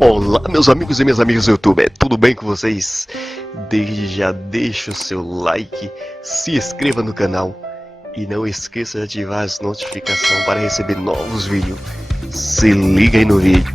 Olá, meus amigos e minhas amigas do YouTube, tudo bem com vocês? Desde já deixa o seu like, se inscreva no canal e não esqueça de ativar as notificações para receber novos vídeos. Se liga aí no vídeo.